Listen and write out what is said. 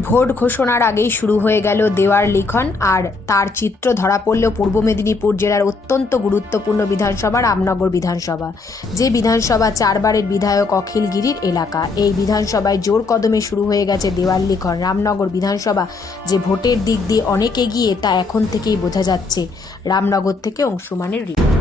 Vote ঘোষণার আগেই শুরু হয়ে গেল দেওয়াল লিখন, আর তার চিত্র ধরা পড়ল পূর্ব মেদিনীপুর জেলার অত্যন্ত গুরুত্বপূর্ণ বিধানসভা রামনগর বিধানসভা। যে বিধানসভা চারবারের বিধায়ক অখিল গিরির এলাকা। এই বিধানসভায় জোর কদমে শুরু হয়ে গেছে দেওয়াল লিখন। রামনগর বিধানসভা যে ভোটের দিক দিয়ে অনেক এগিয়ে তা এখন থেকেই বোঝা যাচ্ছে। রামনগর থেকে অংশুমানের রিপোর্ট।